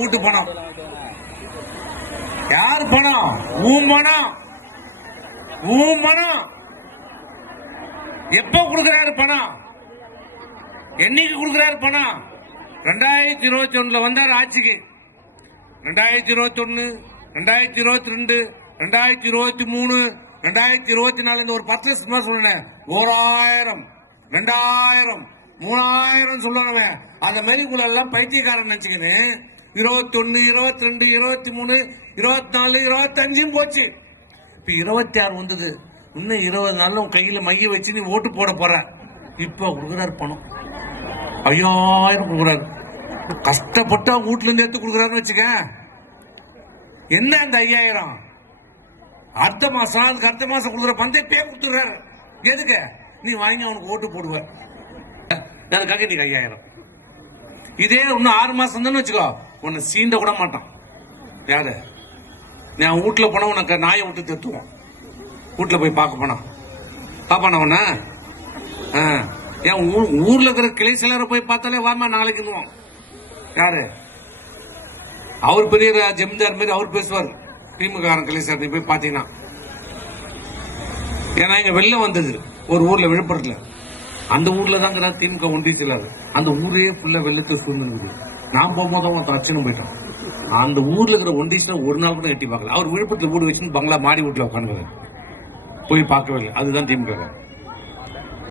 வீட்டு பணம். யார் பணம்? உன் பணம். உன் பணம். எப்ப கொடுக்கிறாரு பணம்? என்னைக்கு கொடுக்கிறாரு பணம்? 2021 வந்தார் ஆட்சிக்கு. 2021, 2022, 2023, 2024 ஒரு 10 லட்சம் சொன்னேன். 1000, 2000, 3000 சொல்லுவாங்க. அந்த மாதிரி எல்லாம் பைத்தியக்காரன் நினைச்சுக்கின்னு 21, 22, 23, 24, 25 போச்சு. இப்ப 26 வந்தது. இன்னும் 20 நாள்ல கையில மைய வச்சு நீ ஓட்டு போட போற. இப்ப கொடுக்குறாரு பணம் 5000 கொடுக்குறாரு. கஷ்டப்பட்டா வீட்டுல இருந்து எடுத்து கொடுக்குறாருன்னு வச்சுக்க. என்ன அந்த 5000? அடுத்த மாசம் அதுக்கு அடுத்த மாசம் கொடுக்குற பந்தயப்பே கொடுத்துடுறாரு. எதுக்கு? நீ வாங்கி அவனுக்கு ஓட்டு போடுவ. அதுக்காக நீ 5000. இதே இன்னும் 6 மாசம் தானே வச்சுக்கோ, உன்னை சீண்ட கூட மாட்டான். யாரு? நான் வீட்டுல போனா உனக்கு நாயை விட்டு தத்துவோம். வீட்டுல போய் பார்க்க போனா பாப்பான உன்ன என் ஊர்ல இருக்கிற கிளை சிலரை போய் பார்த்தாலே வாமா நாளைக்குன்னுவோம். யாரு? அவர் பெரிய ஜமீன்தார் மாதிரி அவர் பேசுவார். திமுக கிளை சார் போய் பாத்தீங்கன்னா, ஏன்னா இங்க வெள்ளம் வந்தது ஒரு ஊர்ல, விழுப்புரத்துல. அந்த ஊர்ல தாங்கிற திமுக ஒன்றிய செயலாளர். அந்த ஊரே ஃபுல்லா வெள்ளத்தை சூழ்ந்து நான் போகும்போது அச்சனும் போயிட்டான். அந்த ஊர்ல இருக்கிற ஒன்றிய ஒரு நாள் கூட எட்டி பார்க்கல. அவர் விழுப்புரத்துல வீடு வச்சு பங்களா மாடி வீட்டுல உட்காந்து போய் பார்க்கவே இல்லை. அதுதான் திமுக.